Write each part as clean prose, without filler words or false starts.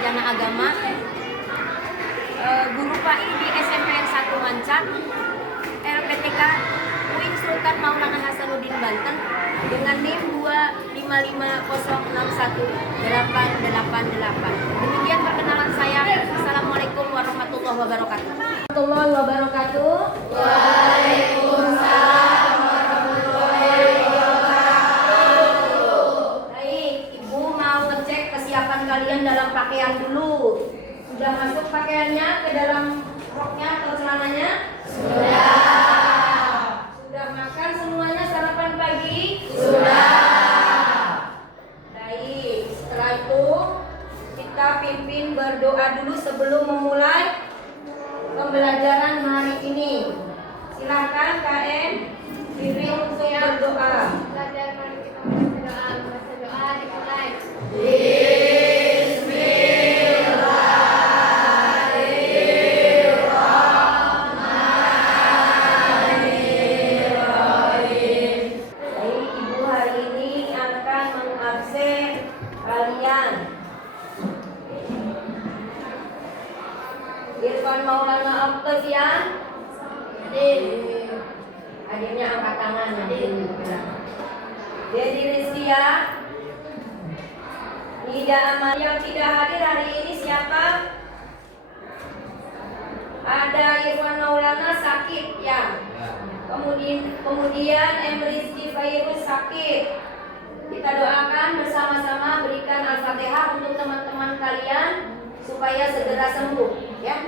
Sarjana Agama, guru PAI di SMPN 1 Mancak, LPTK UIN Sultan Maulana Hasanuddin Banten dengan NIM 255061888. Demikian perkenalan saya. Assalamualaikum warahmatullahi wabarakatuh. Warahmatullahi wabarakatuh. Waalaikumsalam warahmatullahi wabarakatuh. Baik, Ibu mau ngecek kesiapan kalian dalam pakaian dulu. Sudah masuk pakaiannya ke dalam roknya atau celananya? Sudah. Sudah makan semuanya sarapan pagi? Sudah. Baik, setelah itu kita pimpin berdoa dulu sebelum memulai pembelajaran hari ini. Silakan KM pimpin untuk berdoa. Mari kita membaca doa dimulai. Irfan Maulana Octavian. Hadirnya angkat tangan. Dedi Rizkia. Nida Amal. Yang tidak hadir hari ini siapa? Ada Irfan Maulana sakit ya. Kemudian M. Rizky Fairuz sakit. Kita doakan bersama-sama, berikan Al-Fatihah untuk teman-teman kalian supaya segera sembuh ya.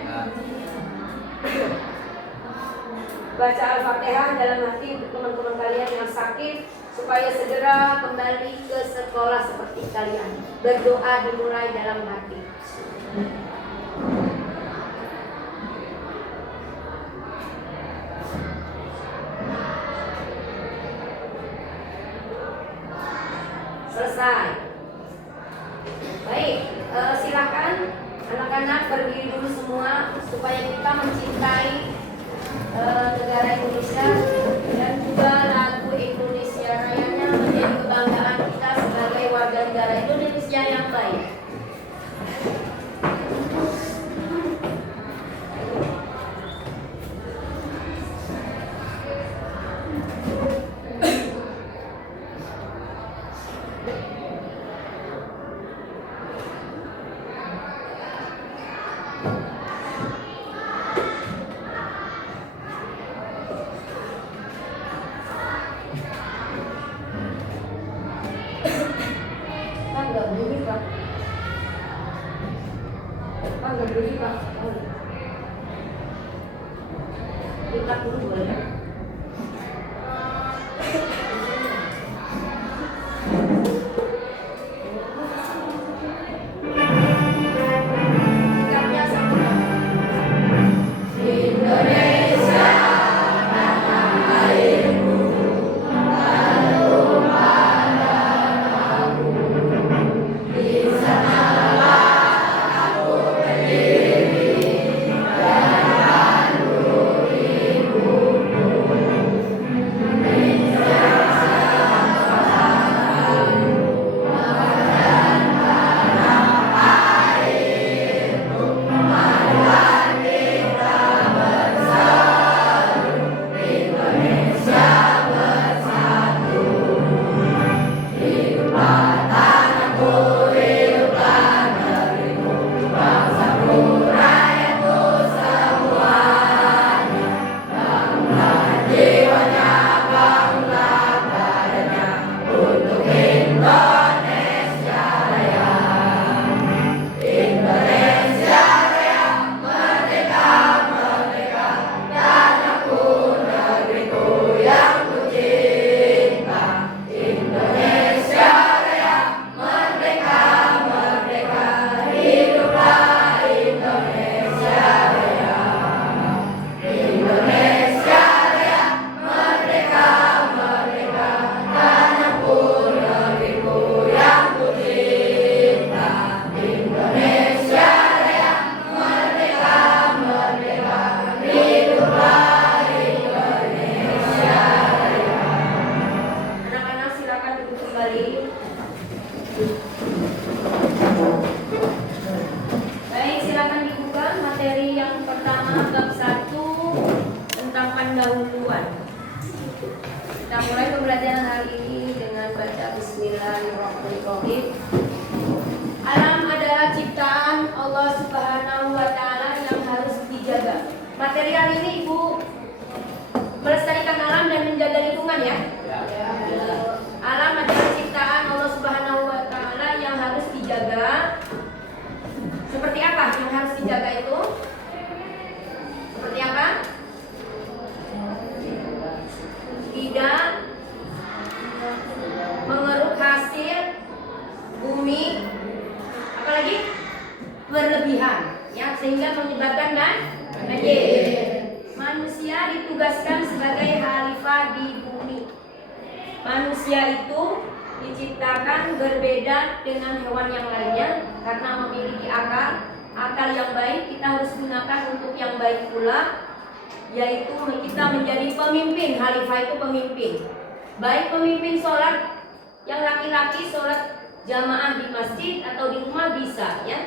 Baca Al-Fatihah dalam hati untuk teman-teman kalian yang sakit supaya segera kembali ke sekolah seperti kalian. Berdoa dimulai dalam hati. Selesai. Baik, silakan anak-anak berdiri dulu semua supaya kita mencintai negara Indonesia dan juga lagu Indonesia Rayanya menjadi kebanggaan kita sebagai warga negara Indonesia yang baik. Kita dulu boleh. Kita mulai pembelajaran hari ini dengan baca Bismillahirrahmanirrahim. Alam adalah ciptaan Allah Subhanahu wa Ta'ala yang harus dijaga. Material ini Ibu melestarikan alam dan menjaga lingkungan ya. Alam adalah ciptaan Allah Subhanahu wa Ta'ala yang harus dijaga. Seperti apa yang harus dijaga itu? Seperti apa? Tidak mengeruk hasil bumi, apalagi berlebihan, ya, sehingga menyebabkan banjir. Manusia ditugaskan sebagai khalifah di bumi. Manusia itu diciptakan berbeda dengan hewan yang lainnya karena memiliki akal yang baik. Kita harus gunakan untuk yang baik pula, yaitu kita menjadi pemimpin. Khalifah itu pemimpin, baik pemimpin sholat yang laki-laki sholat jamaah di masjid atau di rumah bisa ya.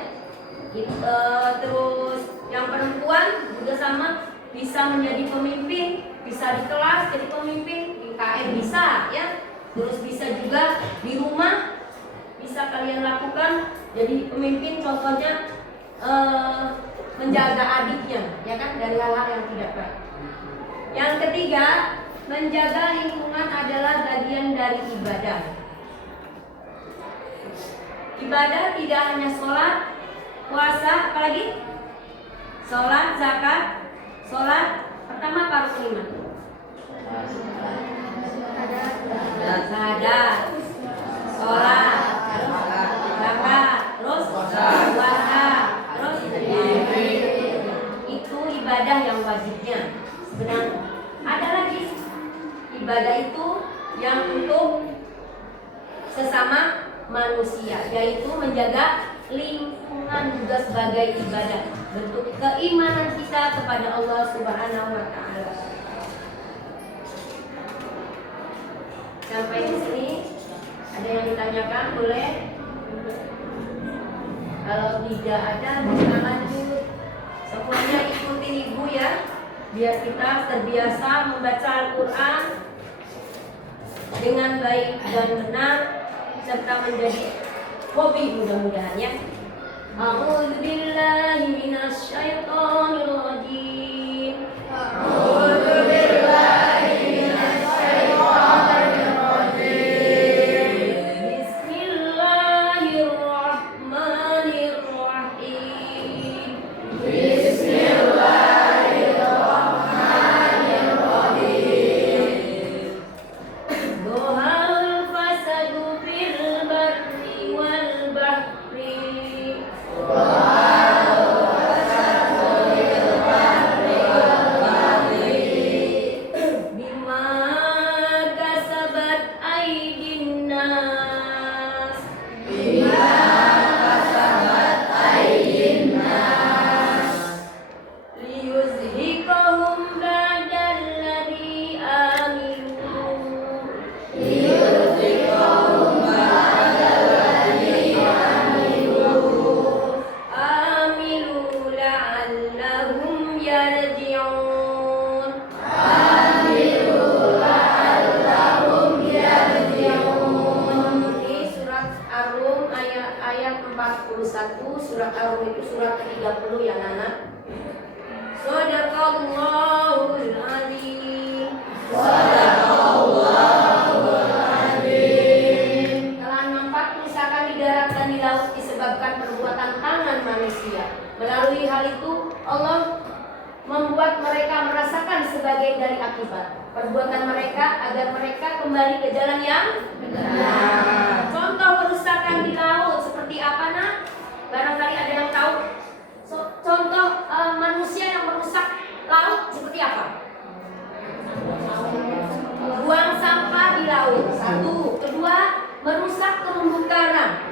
Terus yang perempuan juga sama, bisa menjadi pemimpin, bisa di kelas jadi pemimpin, di KM bisa ya. Terus bisa juga di rumah bisa kalian lakukan jadi pemimpin, contohnya menjaga adiknya ya kan dari hal-hal yang tidak baik. Yang ketiga, menjaga lingkungan adalah bagian dari ibadah. Ibadah tidak hanya sholat, puasa, apalagi sholat, zakat. Sholat pertama apa rukun iman? Syahadat, sholat, zakat, terus puasa, terus itu ibadah yang wajibnya. Sebenarnya ada lagi ibadah itu yang untuk sesama manusia, yaitu menjaga lingkungan juga sebagai ibadah, bentuk keimanan kita kepada Allah Subhanahu wa Ta'ala. Sampai di sini ada yang ditanyakan, boleh? Kalau tidak ada, kita lanjut. Semuanya ikutin Ibu ya, biar kita terbiasa membaca Al-Quran dengan baik dan benar, serta menjadi hobi mudah-mudahan ya. A'udzu billahi minasy syaithanir rajim. A'udzu billahi minasy syaithanir rajim. Bismillahirrahmanirrahim. Bismillahirrahmanirrahim. Dohal fasadu fil barri wal bahri. Bima kasabat aydin nas. Liyuzhiqahum ba'dal ladzi amilu. Amilu la'allahum yarji'un. Ini surat Ar-Rum ayat 41. Surat Ar-Rum itu surat ke-30 ya Nana. Shadaqallahul azim. Telah nampak kerusakan di darat dan di laut disebabkan perbuatan tangan manusia. Melalui hal itu Allah membuat mereka merasakan sebagian dari akibat perbuatan mereka agar mereka kembali ke jalan yang benar. Contoh kerusakan di laut seperti apa nak? Barangkali ada yang tahu. Contoh manusia yang merusak laut seperti apa? Buang sampah di laut. Satu. Kedua, merusak terumbu karang.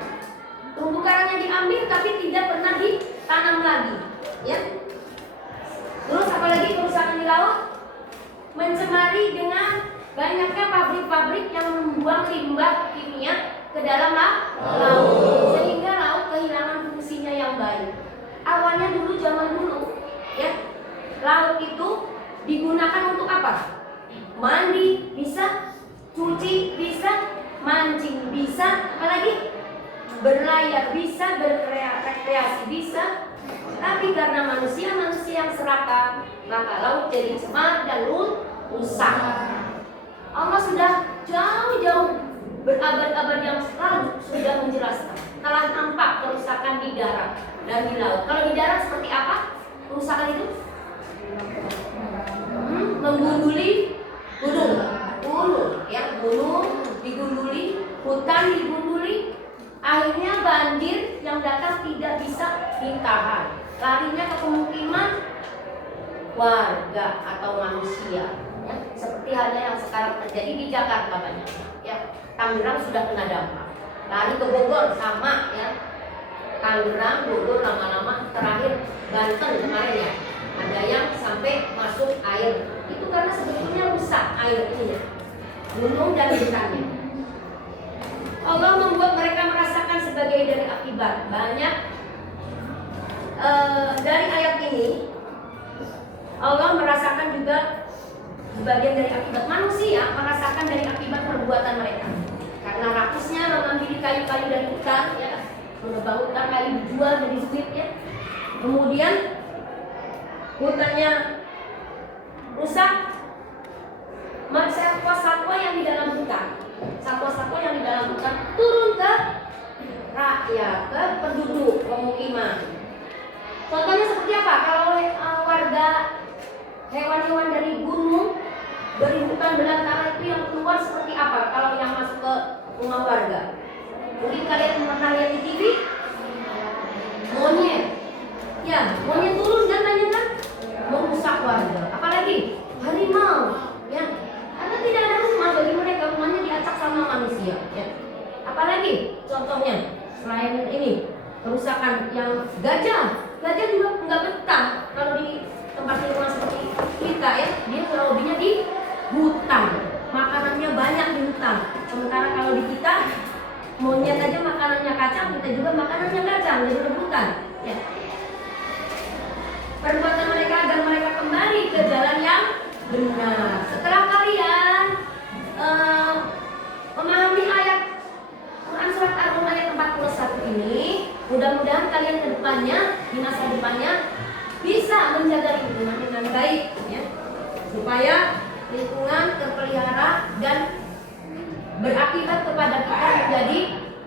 Terumbu karangnya diambil tapi tidak pernah ditanam lagi. Ya. Terus apalagi kerusakan di laut? Mencemari dengan banyaknya pabrik-pabrik yang membuang limbah kimia ke dalam laut, sehingga laut kehilangan fungsinya yang baik. Awalnya dulu, zaman dulu, ya, laut itu digunakan untuk apa? Mandi, berlayar bisa, berrekreasi bisa, tapi karena manusia yang serakah, maka laut jadi cemar dan rusak. Allah sudah jauh-jauh berabad-abad yang lalu sudah menjelaskan. Telah nampak kerusakan di darat dan di laut. Kalau di darat seperti apa kerusakan itu? Menggunduli gunung, gunung digunduli, hutan digunduli, akhirnya banjir yang datang tidak bisa ditahan, larinya ke pemukiman warga atau manusia, ya. Seperti halnya yang sekarang terjadi di Jakarta banyak, ya. Tangerang sudah kena dampak, lari ke Bogor sama, ya. Tangerang, Bogor, lama-lama terakhir Banten kemarin, ya. Ada yang sampai masuk air. Itu karena sebetulnya rusak air ini, gunung dan hutannya. Allah membuat mereka merasakan sebagai dari akibat. Banyak dari ayat ini Allah merasakan juga sebagian dari akibat. Manusia merasakan dari akibat perbuatan mereka. Karena rakusnya mengambil kayu-kayu dari hutan, ya, menebang hutan, kayu dijual jadi duit, ya. Kemudian hutannya rusak, satwa-satwa yang di dalam hutan, turun ke rakyat, ke penduduk pemukiman. Contohnya seperti apa? Kalau warga, hewan-hewan dari gunung, dari hutan belantara itu yang keluar seperti apa? Kalau yang masuk ke rumah warga, mungkin kalian pernah lihat di TV, monyet. Ya, monyet turun katanya kan merusak warga. Apalagi harimau, ya. Karena tidak ada rumah bagi mereka, rumahnya diacak sama manusia, ya. Apalagi contohnya selain ini kerusakan yang gajah juga nggak betah kalau di tempat lingkungan seperti kita, ya. Dia hobinya di hutan, makanannya banyak di hutan. Sementara kalau di kita monyet aja makanannya kacang, kita juga makanannya kacang, jadi rebutan, ya. Perbuatan mereka agar mereka kembali ke jalan yang benar. Setelah kalian memahami ayat Quran surat Ar-Rum ayat 41 ini, mudah-mudahan kalian ke depannya, di masa depannya bisa menjaga lingkungan dengan baik, ya. Supaya lingkungan terpelihara dan berakibat kepada kita menjadi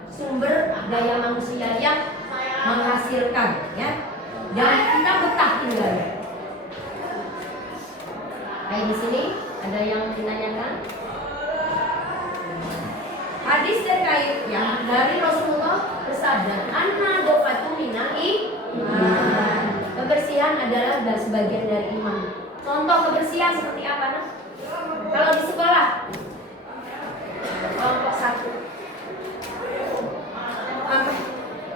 sumber daya manusia yang menghasilkan, ya. Dan kita betah tinggal. Baik, di sini ada yang menanyakan. Hadis terkait yang dari Rasulullah bersabda, "Anna dofatu minal iman." Kebersihan adalah sebagian dari iman. Contoh kebersihan seperti apa, nah? Kalau di sekolah, kelompok 1. Apa?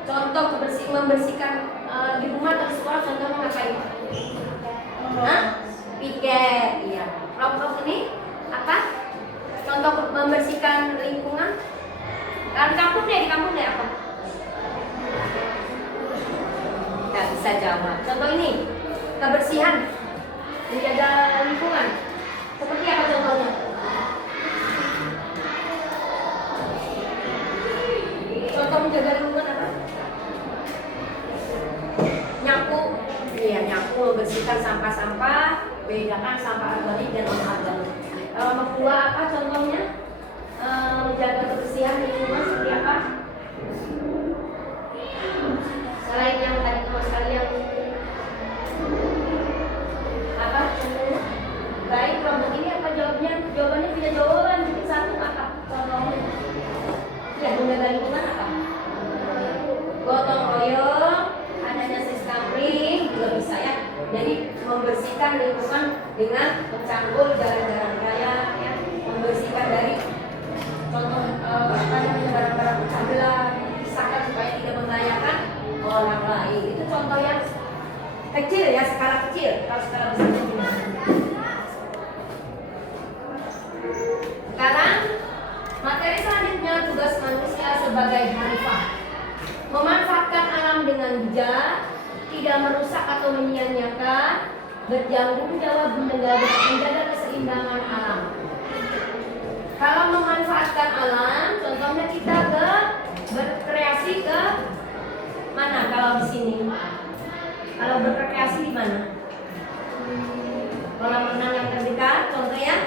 Contoh membersihkan di rumah atau di sekolah, contohnya ngapain? Piket, iya. Kelompok ini apa? Contoh membersihkan lingkungan. Di kampung deh apa? Nggak bisa jawab. Contoh ini kebersihan, menjaga lingkungan. Seperti apa contohnya? Contoh menjaga lingkungan apa? Nyapu, membersihkan sampah-sampah, bedakan sampah organik dan non-organik. Kalau mertua apa contohnya? Menjaga kebersihan lingkungan seperti apa? Selain yang tadi teman sekalian, apa contohnya? Baik, kelompok ini apa jawabnya? Jawabannya punya jawaban, mungkin satu apa contohnya? Ya, menjaga lingkungan apa? Gotong royong, adanya sistem juga bisa, ya. Jadi membersihkan lingkungan dengan mencanggul jalan-jalan raya, ya. Membersihkan dari contoh barang-barang pecah belah, pisahkan supaya tidak membahayakan orang lain. Itu contoh yang kecil, ya, skala kecil. Kalau skala besar tidak. Sekarang materi selanjutnya, tugas manusia sebagai khalifah. Memanfaatkan alam dengan bijak, tidak merusak atau menyia-nyiakan, bertanggung jawab menjaga keseimbangan alam. Kalau memanfaatkan alam, contohnya kita berkreasi ke sini. Kalau berrekreasi di mana? Kolam renang yang terdekat, contoh ya.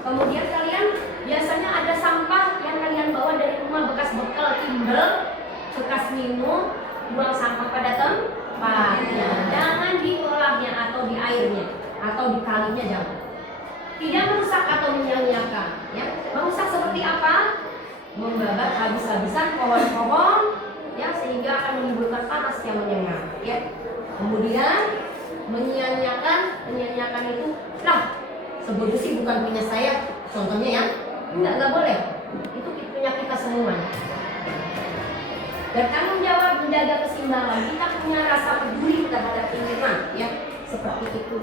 Kemudian kalian biasanya ada sampah yang kalian bawa dari rumah, bekas bekal timbel, bekas minum, buang sampah pada tempatnya. Jangan di kolamnya atau di airnya atau di kalinya, jangan. Tidak merusak atau menyia-nyiakan, ya. Merusak seperti apa? Membabat habis-habisan pohon-pohon, ya, sehingga akan menimbulkan panas yang menyengat, ya. Kemudian menyia-nyiakan itu, lah, sebodoh sih bukan punya saya, contohnya ya, nggak boleh. Itu punya kita semua. Bertanggung jawab menjaga keseimbangan, kita punya rasa peduli terhadap lingkungan, ya, seperti itu.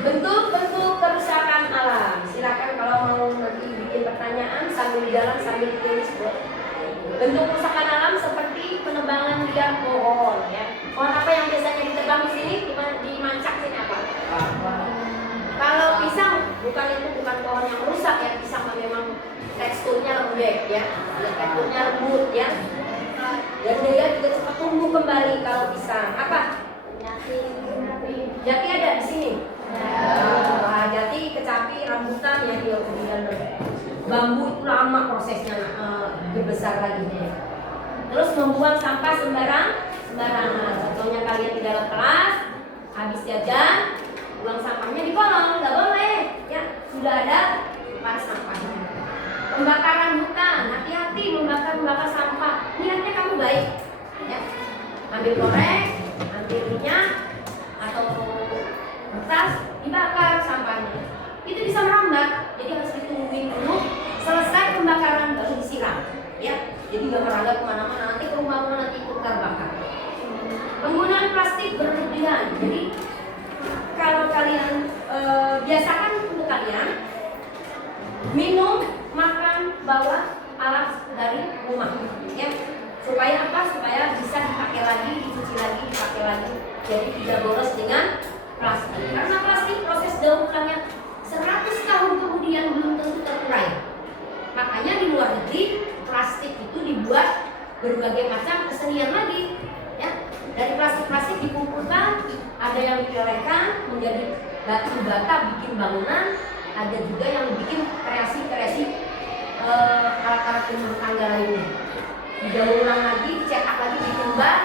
Bentuk-bentuk kerusakan alam. Silakan kalau mau nanti bikin pertanyaan sambil di jalan sambil ditulis. Bentuk kerusakan alam seperti penebangan liar pohon, ya. Pohon apa yang biasanya ditebang di sini? Di mancak sini apa? Kalau pisang, bukan pohon yang rusak ya. Pisang memang teksturnya lembek ya, teksturnya lembut ya. Dan dia juga cepat tumbuh kembali kalau pisang. Apa? Jati ada di sini. Jati, kecapi, rambutan ya dia kemudian bambu itu lama prosesnya besar lagi ya. Terus membuang sampah sembarangan. Contohnya kalian di dalam kelas habis jajan, buang sampahnya di kolong, nggak boleh ya. Sudah ada tempat sampahnya. Pembakaran hutan, hati-hati membakar sampah. Niatnya kamu baik ya. Ambil korek, ambil minyak atau kertas, dibakar sampahnya. Itu bisa merambat, jadi harus ditungguin dulu selesai pembakaran baru disiram, ya. Jadi nggak merambat kemana-mana, nanti ke rumah nanti ikut terbakar. Penggunaan plastik berlebihan, jadi kalau kalian biasakan untuk kalian minum, makan, bawa alat dari rumah, ya. Supaya apa? Supaya bisa dipakai lagi, dicuci lagi, dipakai lagi. Jadi tidak boros dengan plastik. Karena plastik proses daur ulangnya 100 tahun kemudian belum tentu terurai. Makanya di luar negeri plastik itu dibuat berbagai macam kesenian lagi, ya. Dari plastik-plastik dikumpulkan, ada yang dilelehkan menjadi batu bata bikin bangunan, ada juga yang bikin kreasi-kreasi alat-alat rumah tangga lainnya. Didaur ulang lagi, dicetak lagi, bikin ban,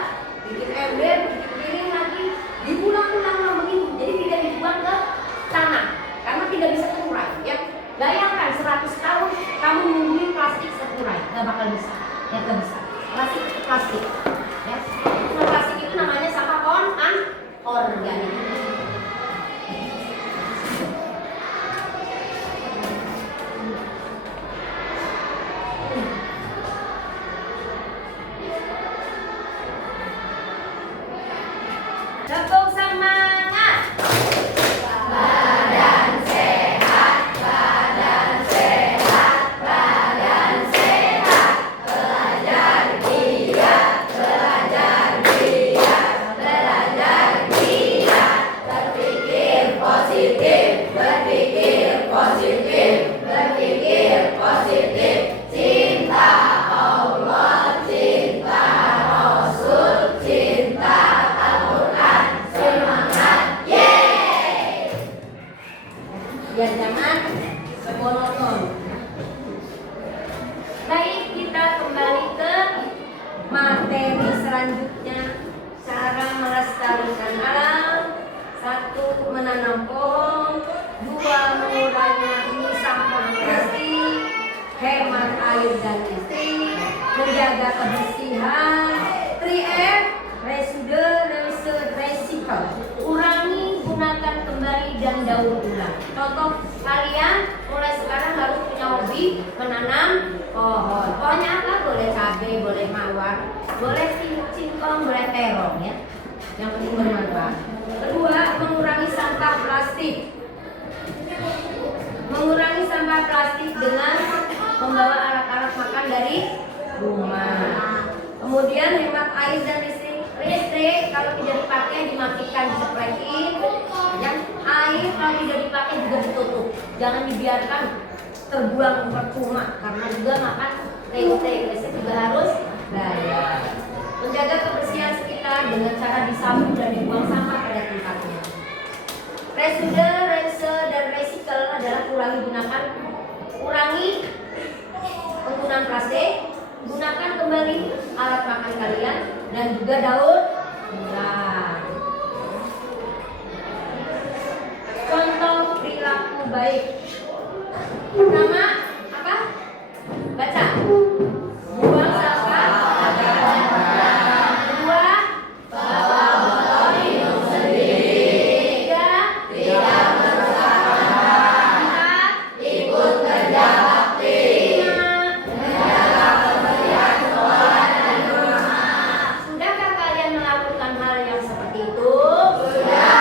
bikin ember, bikin piring lagi, diulang-ulang begini. Jadi tidak dibuang ke tanah karena tidak bisa terurai, ya. Bayangkan 100 tahun kamu nungguin plastik terurai, nggak bakal bisa, ya nggak bisa. Plastik itu plastik, ya. Plastik itu namanya sampah anorganik. Tepuk semangat. Badan sehat, badan sehat, badan sehat. Belajar giat, belajar giat, belajar giat. Berpikir positif, berpikir positif, berpikir positif. Cinta Allah, cinta Rasul, cinta biar jangan monoton. Baik, kita kembali ke materi selanjutnya. Cara melestarikan alam. 1. Menanam pohon. 2. mengurangi sampah plastik. Hemat air dan listrik. Menjaga kebersihan. 3R reuse, recycle. Kurangi, gunakan kembali dan daur ulang. Contoh, kalian mulai sekarang harus punya hobi menanam pohon. Pohonnya apa? Boleh cabai, boleh mawar, boleh singkong, boleh terong, ya. Yang penting bermanfaat. 2. Mengurangi sampah plastik. Mengurangi sampah plastik dengan membawa alat-alat makan dari rumah. Kemudian hemat air dan listrik. Listrik kalau tidak dipakai dimatikan, diceplekin. Yang air kalau tidak dipakai juga ditutup. Jangan dibiarkan terbuang percuma karena juga makan listrik juga harus bayar. Menjaga kebersihan sekitar dengan cara disapu dan dibuang sampah pada tempatnya. Resude, rense, dan recycle adalah kurangi penggunaan plastik, gunakan kembali alat makan kalian dan juga daur ulang. Contoh perilaku baik. Pertama, apa? Baca. Buang sampah. Kedua, bawa botol minum sendiri. Tiga, tidak merusak sampah. Empat, ikut kerja bakti. Lima, menjaga kebersihan sekolah dan rumah. Sudahkah kalian melakukan hal yang seperti itu? Sudah.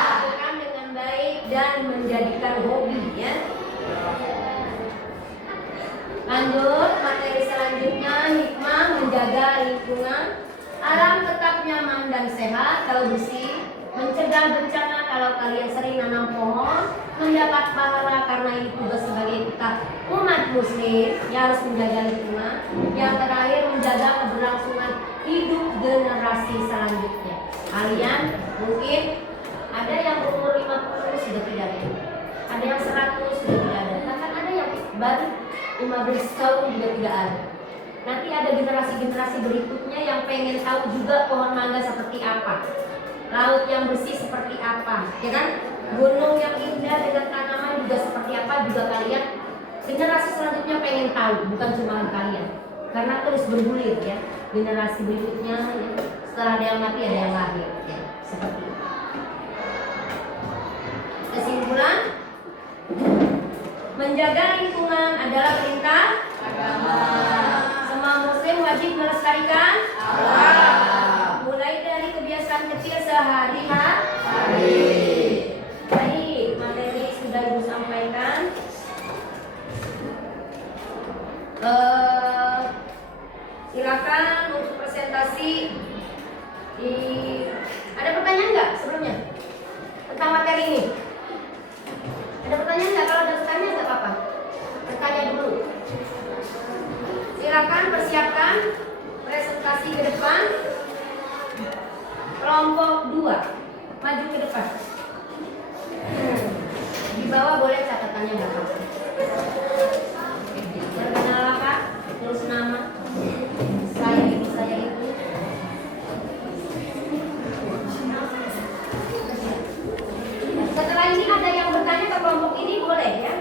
Lakukan dengan baik dan menjadikan hobi ya. Lanjut, materi selanjutnya hikmah menjaga lingkungan. Alam tetap nyaman dan sehat kalau bersih. Mencegah bencana kalau kalian sering nanam pohon. Mendapat pahala karena ini tugas sebagai kita umat muslim yang harus menjaga lingkungan. Yang terakhir, menjaga keberlangsungan hidup generasi selanjutnya. Kalian mungkin ada yang umur 50 sudah tidak ada, ada yang 100 sudah tidak ada, bahkan ada yang baru 15 tahun juga tidak ada. Nanti ada generasi-generasi berikutnya yang pengen tahu juga pohon mangga seperti apa, laut yang bersih seperti apa, ya kan? Gunung yang indah dengan tanaman juga seperti apa, juga kalian generasi selanjutnya pengen tahu, bukan cuma kalian, karena terus bergulir ya. Generasi berikutnya ya, setelah ada yang mati ada yang lahir ya, seperti itu. Kesimpulan, menjaga lingkungan adalah perintah agama. Semua muslim wajib melestarikan alam. Mulai dari kebiasaan kecil sehari-hari. Baik, materi sudah Ibu sampaikan. Silakan untuk presentasi. Ada pertanyaan nggak sebelumnya tentang materi ini? Ada pertanyaan nggak? Kalau ada pertanyaan nggak apa-apa, bertanya dulu. Silakan persiapkan presentasi ke depan. Kelompok 2 maju ke depan. Di bawah boleh catatannya nggak apa-apa. Perkenalan Kak, terus nama. Saya itu, saya itu. Setelah ini ada yang bertanya ke kelompok ini boleh ya?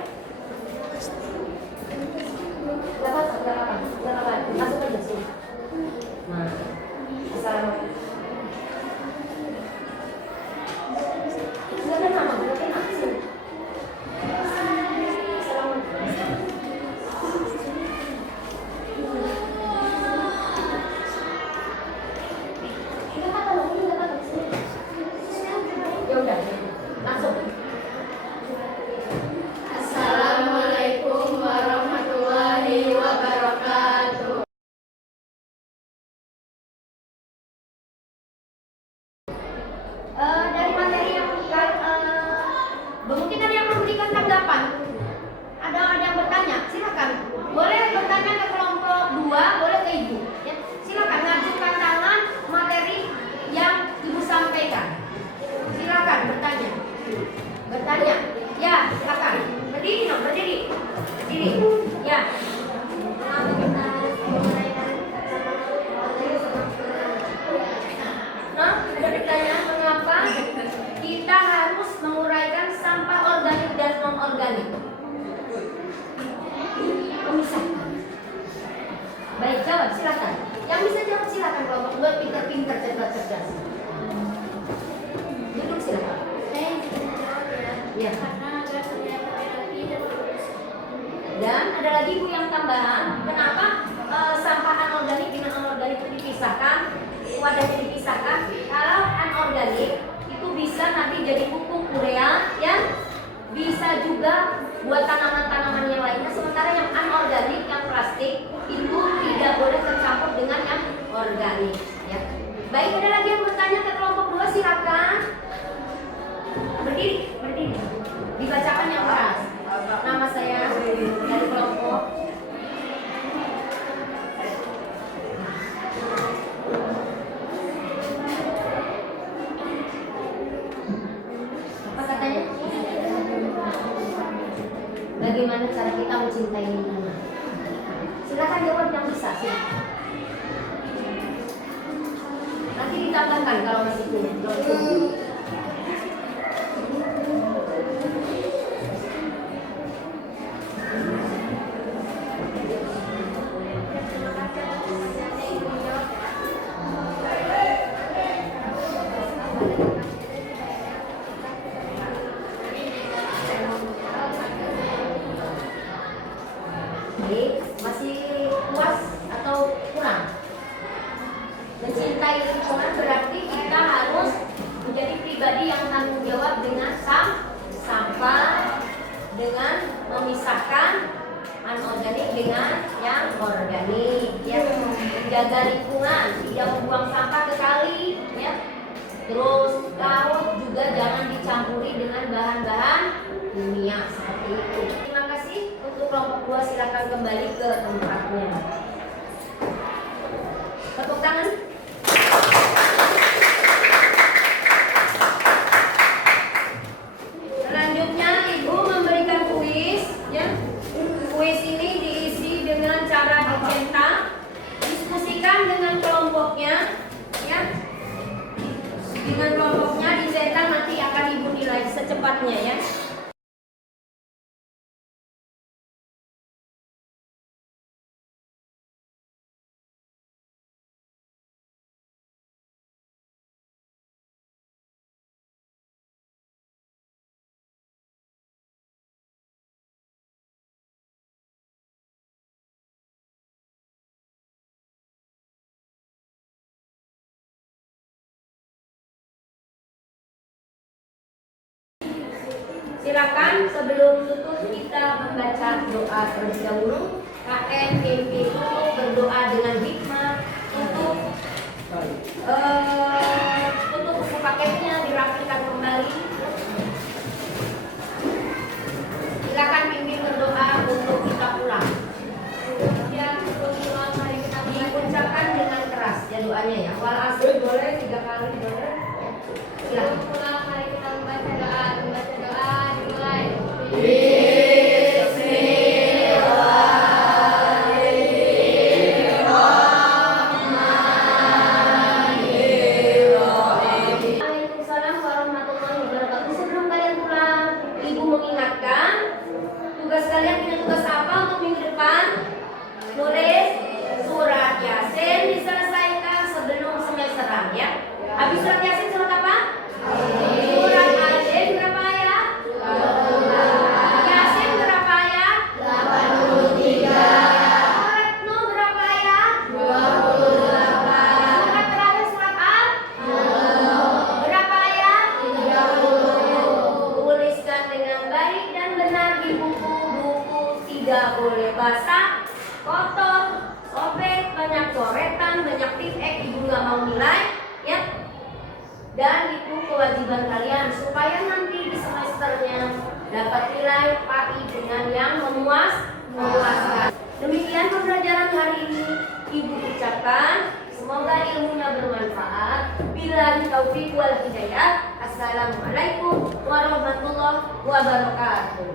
Gak apa-apa. Masuk aja sini. Nah, assalamualaikum. Silakan nama, berarti nama sini. Ya udah, langsung. Assalamualaikum warahmatullahi wabarakatuh. Dari materi yang mungkin ada yang memberikan tanggapan. Ada yang bertanya, silakan. Boleh bertanya ke kelompok 2, boleh ke Ibu. Ya, silakan ngajukan tangan materi yang Ibu sampaikan. Silakan bertanya. Bertanya. Ya, silakan. Berdiri dong, berdiri. Berdiri. Ya. Nah, ada pertanyaan mengapa kita harus menguraikan sampah organik dan non-organik? Memisahkan. Baik, jawab silakan. Yang bisa jawab silakan, kelompok 2 pintar-pintar, cerdas-cerdas. Duduk silakan. Ya. Dan ada lagi Bu yang tambahan, kenapa sampah anorganik dengan anorganik itu dipisahkan, wadahnya dipisahkan? Kalau anorganik itu bisa nanti jadi pupuk urea, ya, bisa juga buat tanaman-tanaman yang lainnya. Sementara yang anorganik, yang plastik itu tidak boleh tercampur dengan yang organik, ya. Baik, ada lagi yang bertanya ke kelompok 2, silakan. Berdiri, berdiri. Dibacakan yang keras. Nama saya dari kelompok. Apa katanya? Bagaimana cara kita mencintai lingkungan? Silakan jawab yang bisa sih. Nanti ditambahkan kalau masih punya. Baik, masih puas atau kurang? Mencintai lingkungan berarti kita harus menjadi pribadi yang tanggung jawab dengan sampah, dengan memisahkan anorganik dengan yang organik, ya. Menjaga lingkungan, tidak membuang sampah ke kali, ya. Terus laut juga jangan dicampuri dengan bahan-bahan kimia seperti itu. Terima kasih untuk kelompok 2, silakan kembali ke tempatnya. Tepuk tangan. Selanjutnya Ibu memberikan kuis, ya. Kuis ini diisi dengan cara dicetak, diskusikan dengan kelompoknya, ya. Dengan kelompoknya dicetak, nanti akan Ibu nilai secepatnya, ya. Silakan sebelum tutup kita membaca doa terlebih dahulu. KN pimpin berdoa dengan hikmah untuk buku paketnya dirapikan kembali. Silakan pimpin berdoa untuk kita pulang. Ya, diucapkan dengan keras ya doanya ya. Wal asr boleh 3 kali boleh. Silakan. Pulang, mari kita membaca doa. Membaca doa dimulai. Waalaikumsalam warahmatullahi wabarakatuh. Sebelum kalian pulang, Ibu mengingatkan tugas kalian punya tugas apa untuk minggu depan? Tulis surat Yasin diselesaikan sebelum semesteran, ya. Habis surat Yasin surat apa? Surat Al-Alif berapa ayat? Yasin berapa ayat? 83. Surat Nuh berapa ayat? 28. Surat terakhir surat Al? Berapa ayat? 30. Tuliskan dengan baik dan benar di buku-buku. Tidak boleh basah, kotor, sobek, banyak coretan, banyak titik. Ibu nggak mau nilai, ya. Dan itu kewajiban kalian supaya nanti di semesternya dapat nilai PAI dengan yang memuaskan. Demikian pembelajaran hari ini Ibu ucapkan. Semoga ilmunya bermanfaat. Billahi taufiq wal hidayah. Assalamualaikum warahmatullahi wabarakatuh.